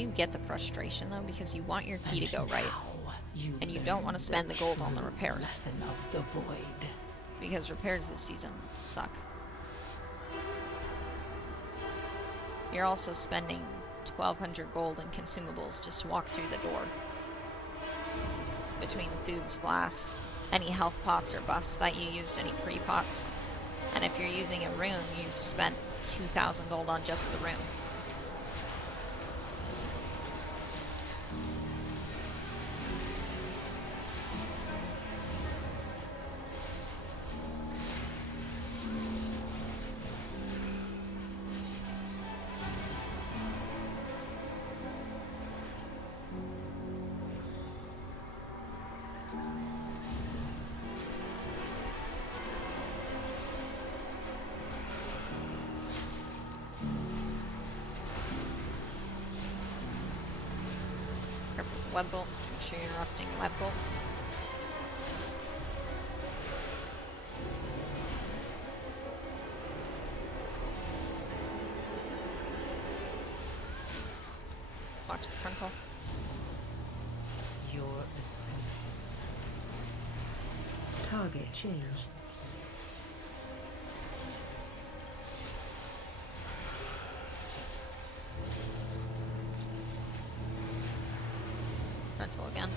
do get the frustration though, because you want your key to go right, and you don't want to spend the gold on the repairs, of the void. because repairs this season suck. You're also spending 1,200 gold in consumables just to walk through the door. Between foods, flasks, any health pots or buffs that you used, any pre-pots. And if you're using a rune, you've spent 2,000 gold on just the rune. Web bolt, make sure you're interrupting web bolt. Watch the frontal. Your ascension. Target change. Frontal again.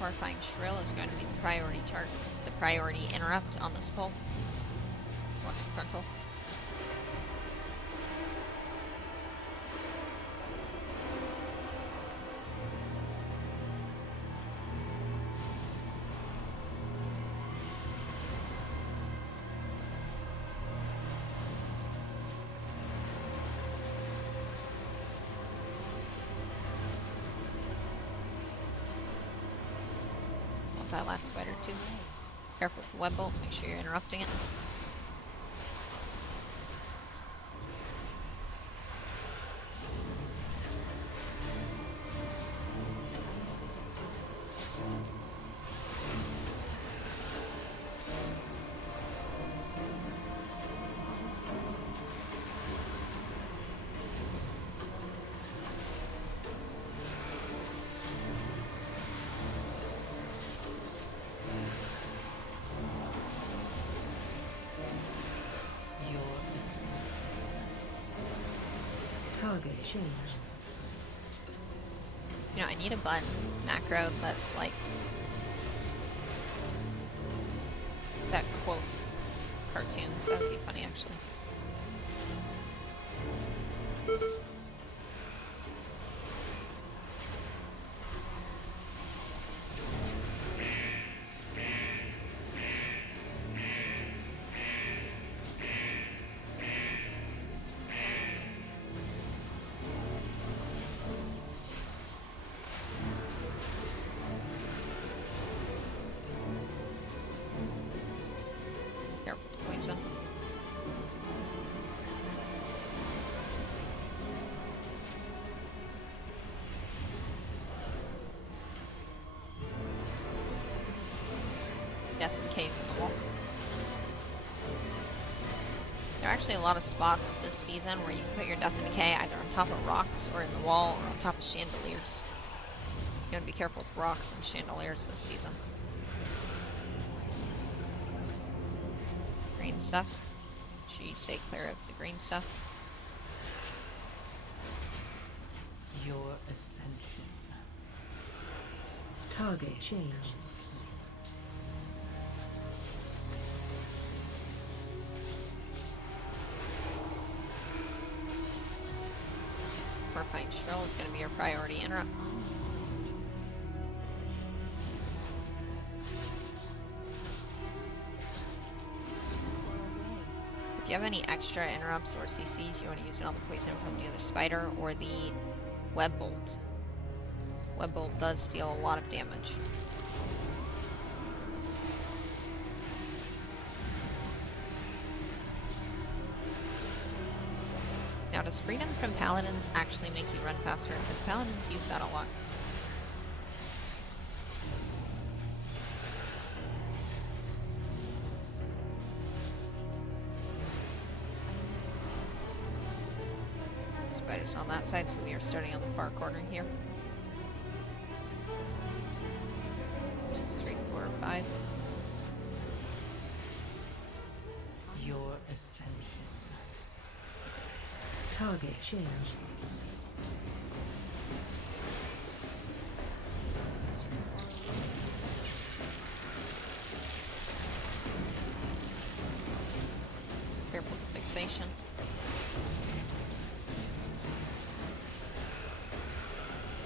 Horrifying Shrill is going to be the priority target, the priority interrupt on this pull. Watch the frontal. That last spider too. Careful with the web bolt, make sure you're interrupting it. Target change. You know, I need a button macro that's like that quotes cartoons. That would be funny actually. Poison. Death and K's in the wall. There are actually a lot of spots this season where you can put your Death and Decay either on top of rocks or in the wall or on top of chandeliers. You want to be careful with rocks and chandeliers this season. Green stuff. Make sure you stay clear of the green stuff. Your ascension. Target change. Horrifying Shrill is going to be your priority interrupt. If you have any extra interrupts or CCs, you want to use it on the poison from the other spider or the web bolt. Web bolt does deal a lot of damage. Now, does freedom from paladins actually make you run faster? Because paladins use that a lot. spiders on that side, so we are starting on the far corner here. 2, 3, 4, 5. Your ascension. Target change. Careful with the fixation.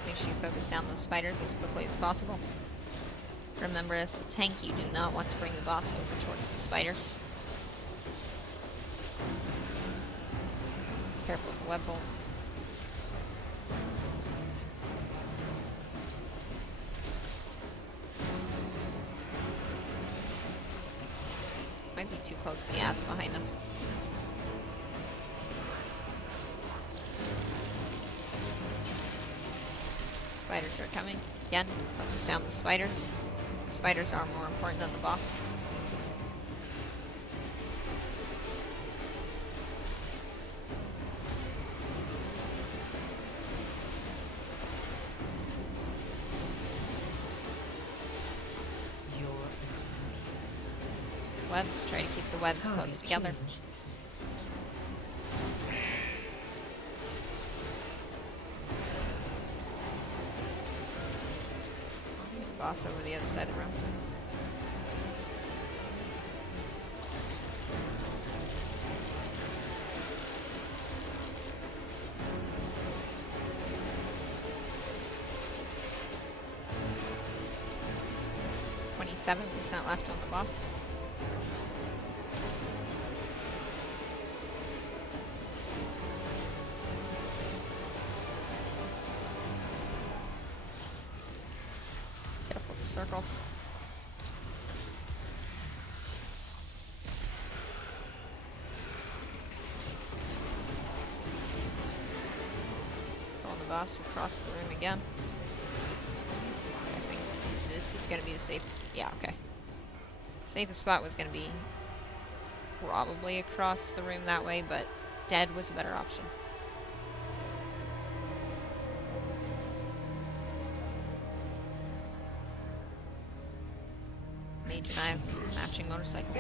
Make sure you focus down those spiders as quickly as possible. Remember, as the tank, you do not want to bring the boss over towards the spiders. Careful with the web bolts. Might be too close to the ads behind us. Spiders are coming. Again, focus down the spiders. Spiders are more important than the boss. Your ascension. Webs, try to keep the webs Target close together. change. Boss over the other side of the room. %, left on the boss. Careful with the circles. Pulling the boss across the room again. I think this is going to be the safest. Yeah, okay. Safest spot was going to be probably across the room that way, but dead was a better option. Mage and I have matching motorcycles.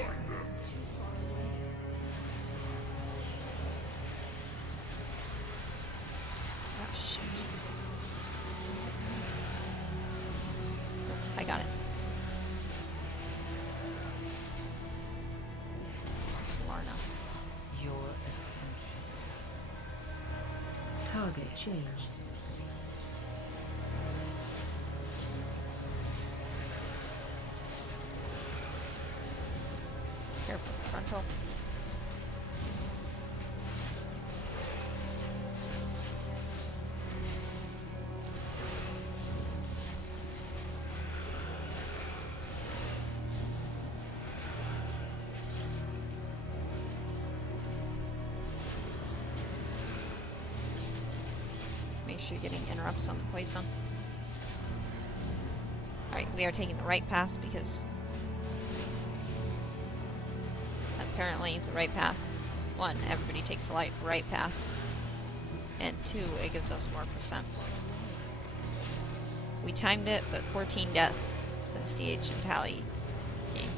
Oh shit. I got it. Solarna. Your ascension. Target change. Careful with the frontal. Make sure you're getting interrupts on the poison. Alright, we are taking the right path because apparently it's the right path. 1, everybody takes the right path. And 2, it gives us more percent. We timed it, but 14 death since DH and Pally gamed.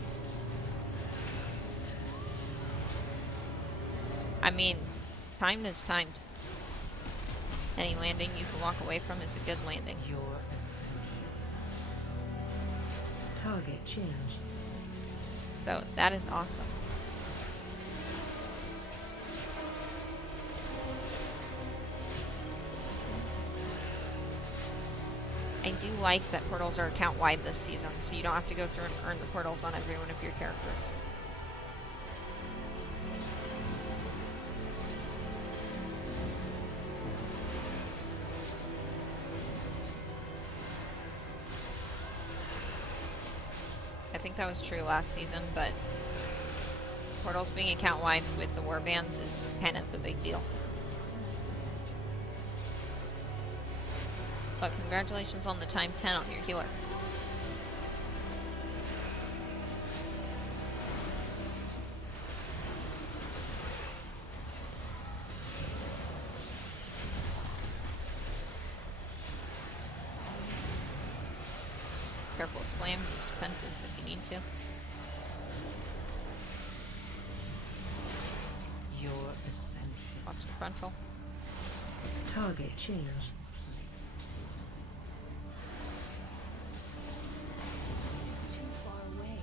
I mean, timed is timed. Any landing you can walk away from is a good landing. Your ascension. Target change. So that is awesome. I do like that portals are account wide this season, so you don't have to go through and earn the portals on every one of your characters. I think that was true last season, but portals being account wide with the warbands is kind of the big deal. But congratulations on the time 10 on your healer. Careful slam, use defensives if you need to. Your ascension. Watch the frontal. Target change. Too far away.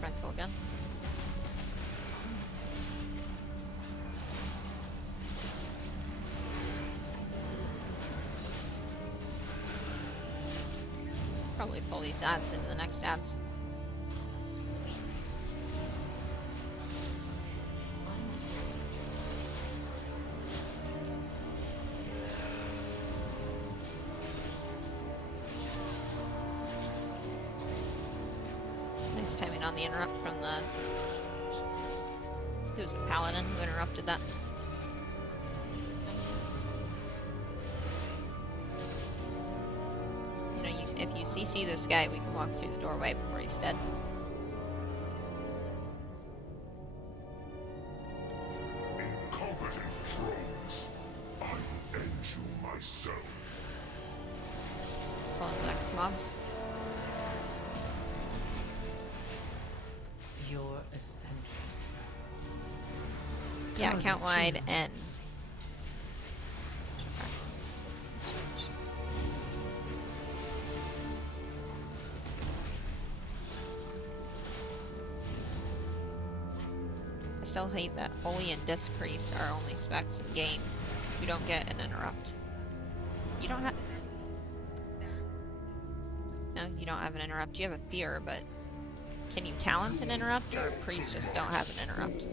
Frontal again. Probably pull these ads into the next ads. Nice timing on the interrupt from the... It was the paladin who interrupted that. You know, if you CC this guy, we can walk through the doorway before he's dead. Incompetent drones. I will end you myself. Pulling the next mobs. Your ascension. Yeah, Target count wide change. and... I still hate that Holy and Disc Priest are only specs in game. You don't get an interrupt. You don't have... No, you don't have an interrupt. You have a fear, but... Can you talent an interrupt, or priests just don't have an interrupt?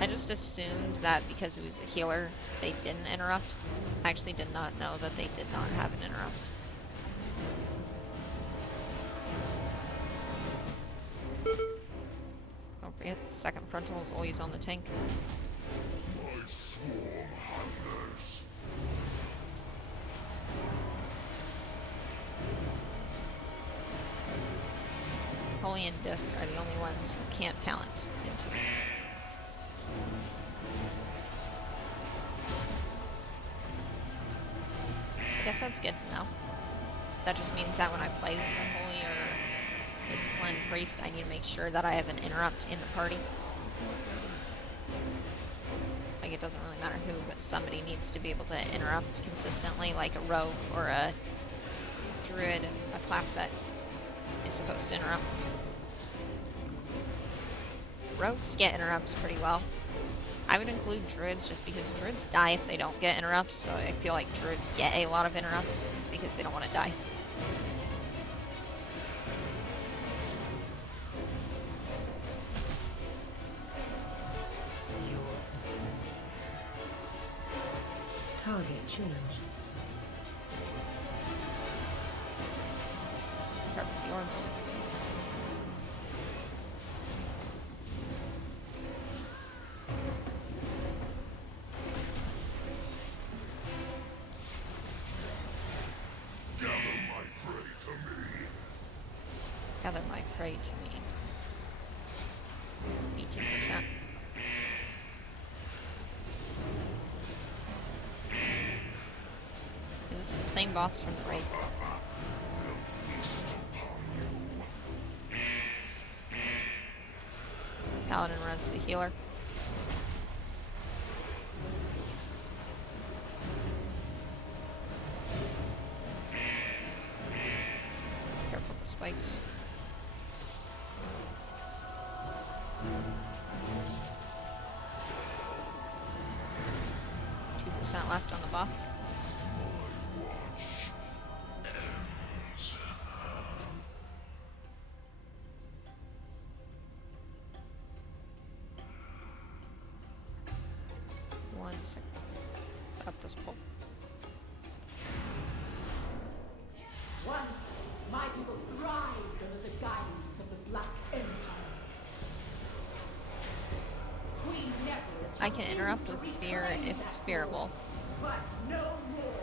I just assumed that because it was a healer, they didn't interrupt. I actually did not know that they did not have an interrupt. Don't forget, second frontal is always on the tank. My swarm hungers. Holy and Dis are the only ones who can't talent into it. I guess that's good to know. That just means that when I play with the Holy or Discipline Priest, I need to make sure that I have an interrupt in the party. Like, it doesn't really matter who, but somebody needs to be able to interrupt consistently, like a rogue or a druid, a class that is supposed to interrupt. Rogues get interrupts pretty well. I would include druids just because druids die if they don't get interrupts, so I feel like druids get a lot of interrupts because they don't want to die. Your ascension. Target change. Carpet the orbs. Gather my prey to me. 18%. This is the same boss from the raid. Paladin runs the healer. Careful with the spikes. 2% left on the boss. One second. Set up this pole. Once, my people thrived under the guidance of the Black Empire. Queen Nephris I can interrupt with fear if it's fearable. but no more.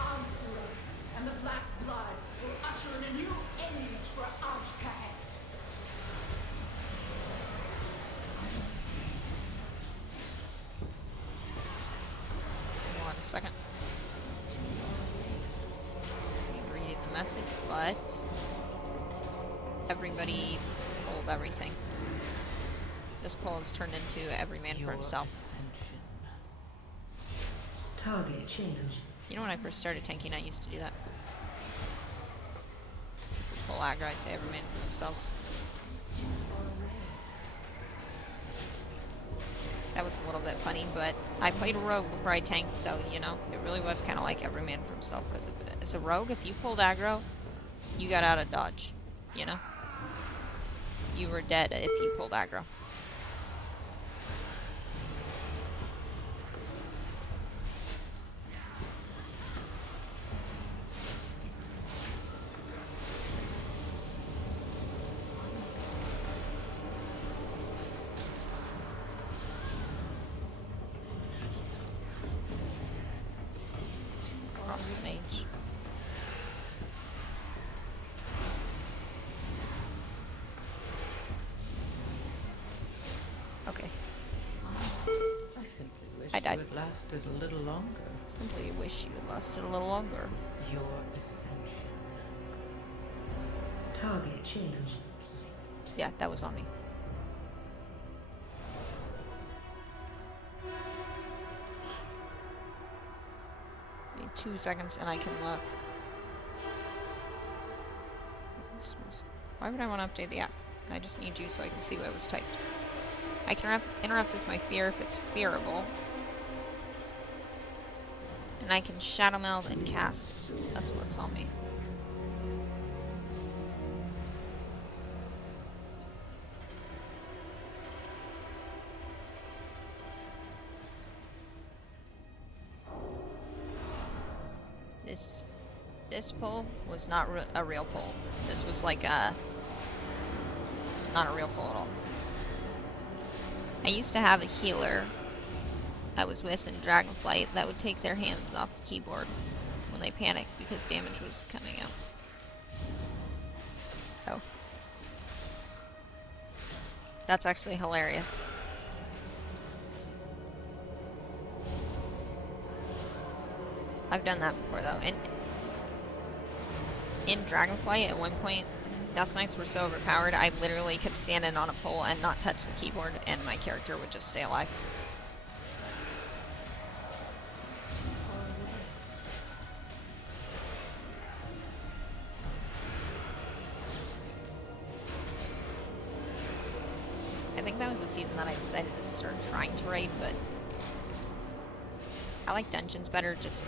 Answer and the Black Blood will usher in second. Reading the message, but everybody pulled everything. This poll has turned into every man for himself. Target change. You know, when I first started tanking, I used to do that. Full aggro, I say every man for themselves. That was a little bit funny, but I played a rogue before I tanked, so, you know, it really was kind of like every man for himself, because as a rogue, if you pulled aggro, you got out of dodge, you know? You were dead if you pulled aggro. Mage. Okay. I simply wish I died. you had lasted a little longer. Simply wish you had lasted a little longer. Your ascension. Target change. Yeah, that was on me. Need 2 seconds and I can look. Why would I want to update the app? I just need you so I can see what was typed. I can interrupt with my fear if it's fearable. And I can shadow meld and cast. That's what's on me. This pull was not a real pull. This was like a not a real pull at all. I used to have a healer I was with in Dragonflight that would take their hands off the keyboard when they panicked because damage was coming out. Oh. That's actually hilarious. I've done that before though. And in Dragonflight at one point, Death Knights were so overpowered, I literally could stand in on a pole and not touch the keyboard and my character would just stay alive. I think that was the season that I decided to start trying to raid, but I like dungeons better, just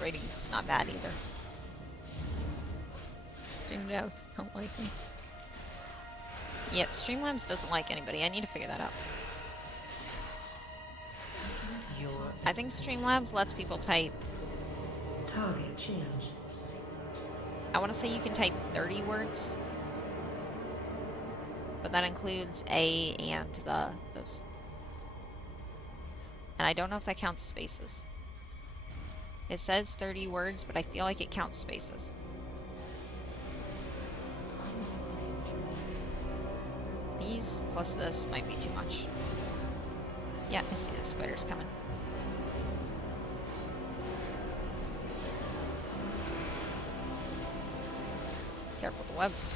raiding's not bad either. Streamlabs don't like me. Yeah, Streamlabs doesn't like anybody. I need to figure that out. I think Streamlabs lets people type. Target change. I want to say you can type 30 words, but that includes A and those. And I don't know if that counts spaces. It says 30 words, but I feel like it counts spaces. These plus this might be too much. Yeah, I see the spiders coming. Careful the webs.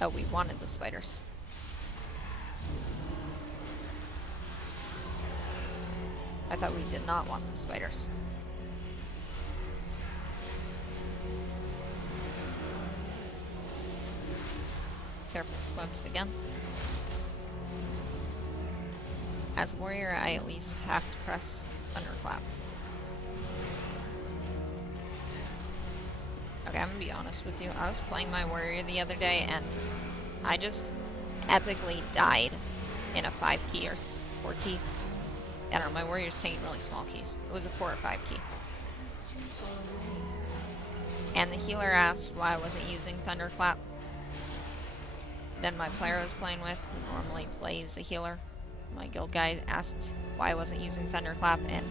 Oh, we wanted the spiders. I thought we did not want the spiders. Careful webs again. As a warrior, I at least have to press Thunderclap. Okay, I'm gonna be honest with you. I was playing my warrior the other day and I just epically died in a 5 key or 4 key. I don't know, my warrior's taking really small keys. It was a 4 or 5 key. And the healer asked why I wasn't using Thunderclap. Then my player I was playing with, who normally plays a healer, my guild guy asked why I wasn't using Thunderclap, and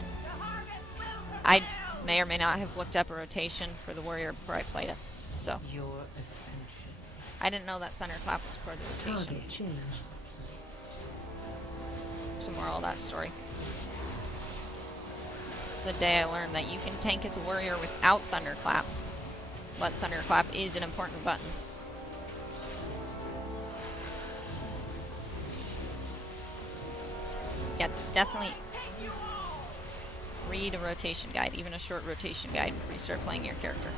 I may or may not have looked up a rotation for the warrior before I played it. So Your ascension. I didn't know that Thunderclap was part of the rotation. Target change. So the moral of that story. The day I learned that you can tank as a warrior without Thunderclap, but Thunderclap is an important button. Yeah, definitely read a rotation guide, even a short rotation guide, before you start playing your character.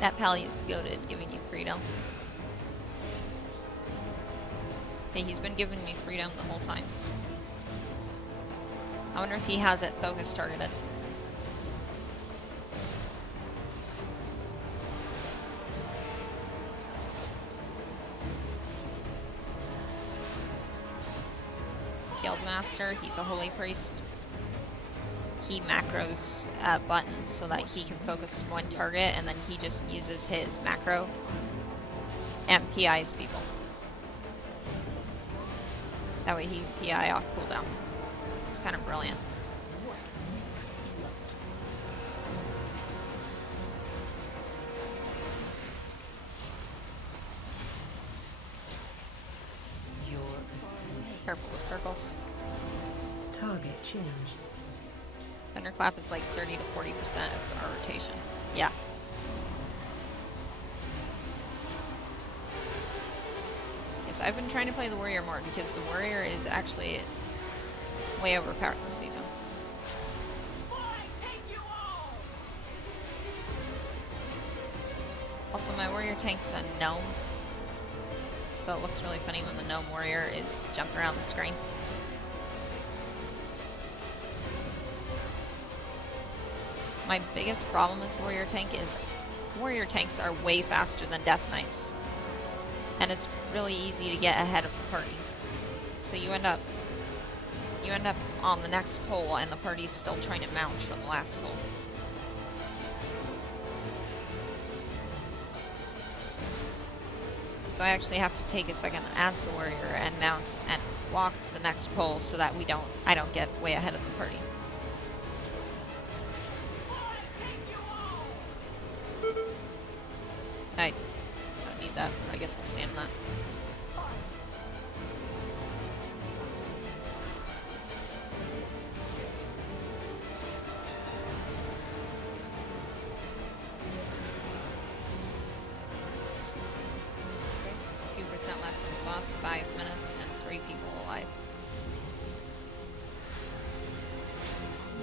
That pally is goated, giving you freedoms. Hey, he's been giving me freedom the whole time. I wonder if he has it focus targeted. Guildmaster, he's a holy priest. He macros a button so that he can focus one target, and then he just uses his macro and PIs people. That way he PI off cooldown. It's kind of brilliant. Your ascension. Careful with circles. Target changed. Thunderclap is like 30 to 40% of our rotation. Yeah. Yes, I've been trying to play the warrior more because the warrior is actually way overpowered this season. Also, my warrior tank's a gnome, so it looks really funny when the gnome warrior is jumping around the screen. My biggest problem as the warrior tank is warrior tanks are way faster than death knights, and it's really easy to get ahead of the party. So you end up on the next pole, and the party's still trying to mount from the last pole. So I actually have to take a second as the warrior and mount and walk to the next pole so that I don't get way ahead of the party. I don't need that, but I guess I'll stand in that. Okay. 2% left in the boss, 5 minutes, and 3 people alive.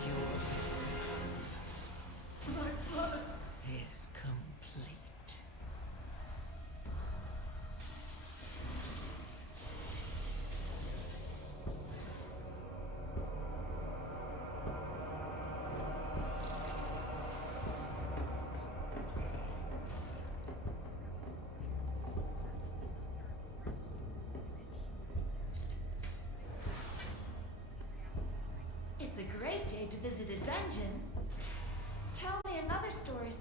Your ascension is complete. It's a great day to visit a dungeon. Tell me another story